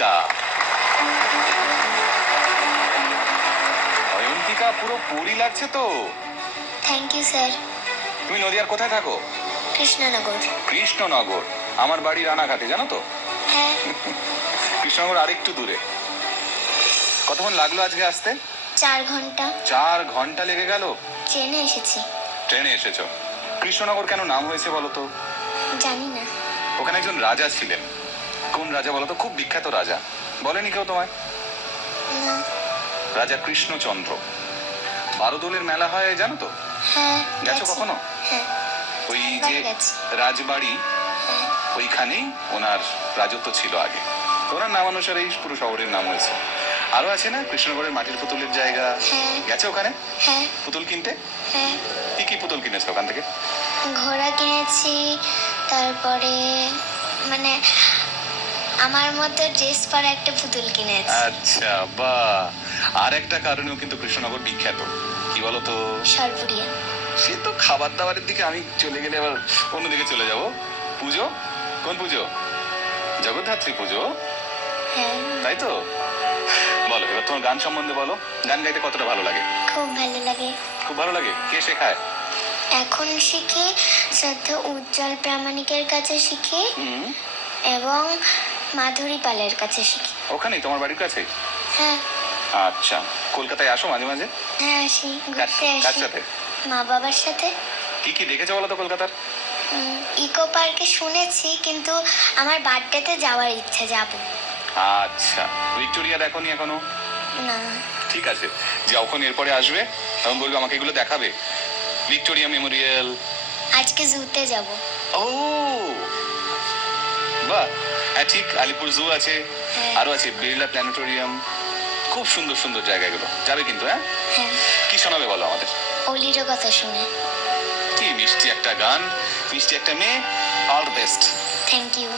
অয়ন্তিকা। অয়ন্তিকা পুরো পরী লাগছে তো। Thank you sir. তুমি নদিয়ার কোথায় থাকো? কৃষ্ণনগর। কৃষ্ণনগর। আমার বাড়ি রানাঘাটে, জানো তো? হ্যাঁ। কৃষ্ণনগর আরেকটু দূরে। কতক্ষণ লাগলো আজকে আসতে? 4 ঘন্টা। 4 ঘন্টা লেগে গেল? ট্রেনে এসেছি। ট্রেনে এসেছো? কৃষ্ণনগর কেন নাম হয়েছে বলো তো? জানি না। ওখানে একজন রাজা ছিলেন। কোন রাজা বলো তো? খুব বিখ্যাত রাজা। বলেনি কেউ তোমায়? না। রাজা কৃষ্ণচন্দ্র। বারোদোলের মেলা হয়, জানো তো? হ্যাঁ। গেছো কখনো? হ্যাঁ। ওই যে রাজবাড়ি, হ্যাঁ। ওইখানেই ওনার রাজত্ব ছিল আগে। ওনার নাম অনুসারেই পুরো শহরের নাম হয়েছে। আরো আছে না কৃষ্ণনগরের মাটির পুতুলের জায়গা? হ্যাঁ। গেছে ওখানে? হ্যাঁ। পুতুল কিনতে? হ্যাঁ। কি কি পুতুল কিনেছো ওখান থেকে? ঘোড়া কিনেছি, তারপরে মানে আমার মতো ড্রেস পরা একটা পুতুল কিনেছি। আচ্ছা, বাহ। আর একটা কারণেও কিন্তু কৃষ্ণনগর বিখ্যাত, কি বলতো? সরপুরিয়া। সে তো খাবার দাবারের দিকে আমি চলে গেলে আবার অন্যদিকে চলে যাব। পুজো? কোন পুজো? জগদ্ধাত্রী পুজো? হ্যাঁ। তাই তো? বলো এবার তোমার গান সম্বন্ধে বলো। গান গাইতে কতটা ভালো লাগে? খুব ভালো লাগে। খুব ভালো লাগে। কে শেখায়? এখন শিখি শ্রদ্ধা উজ্জ্বল প্রামাণিকের কাছে শিখি এবং মাধুরী পালের কাছে শিখি। ওখানেই তোমার বাড়ির কাছে? হ্যাঁ। আচ্ছা, কলকাতায় আসো মাঝে মাঝে? হ্যাঁ, আসি, ঘুরতে কার আসি সাথে? মা বাবার সাথে। কি কি দেখেছো বলো তো কলকাতার? ইকো পার্কে শুনেছি, কিন্তু আমার বার্থডেতে যাওয়ার ইচ্ছা, যাব। আচ্ছা, ভিক্টোরিয়া দেখোনি এখনো? না। ঠিক আছে, যখন এরপরে আসবে তখন বলবে আমাকে এগুলো দেখাবে। Victoria Memorial. আজকে জুতে যাব। ও বাহ, হ্যাঁ ঠিক, আলিপুর জু আছে, আরো আছে বিড়লা প্ল্যানেটোরিয়াম। খুব সুন্দর সুন্দর জায়গাগুলো, যাবে কিন্তু। হ্যাঁ। হ্যাঁ। কি শোনাবে বলো আমাদের? অলিরও কথা শুনে। কি মিষ্টি একটা গান, মিষ্টি একটা মেয়ে। All the best. Thank you.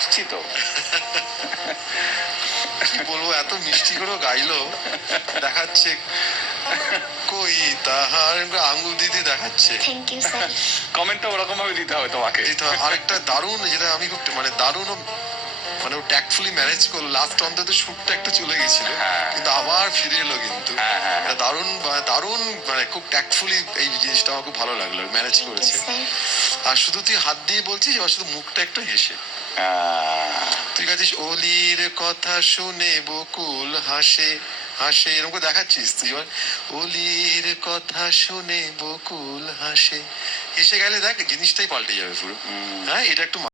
আসছি তো। কি বলবো, এত মিষ্টি করে গাইলো, দেখাচ্ছে কই তাহার আঙ্গুল দিদি দেখাচ্ছে। Thank you sir. কমেন্টটা ওরকম ভাবে দিতে হবে তোমাকে। এই তো আরেকটা দারুণ, যেটা আমি খুব মানে দারুণ, মানে ও ট্যাক্টফুলি ম্যানেজ করলো, লাস্ট অন্তত শুটটা একটু চলে গেছিল, হ্যাঁ। কিন্তু আবার ফিরে এলো কিন্তু। হ্যাঁ, হ্যাঁ। এটা দারুণ দারুণ, মানে খুব ট্যাক্টফুলি এই জিনিসটা আমার খুব ভালো লাগলো, ম্যানেজ থ্যাংক ইউ করেছে। স্যার। আর শুধু তুই হাত দিয়ে বলছিস, এবার শুধু মুখটা একটু হেসে আহ, তুই কাছিস অলির কথা শুনে বকুল হাসে হাসে, এরকম করে দেখাচ্ছিস তুই এবার, অলির কথা শুনে বকুল হাসে, হেসে গেলে দেখ জিনিসটাই পাল্টে যাবে পুরো। হ্যাঁ, এটা একটু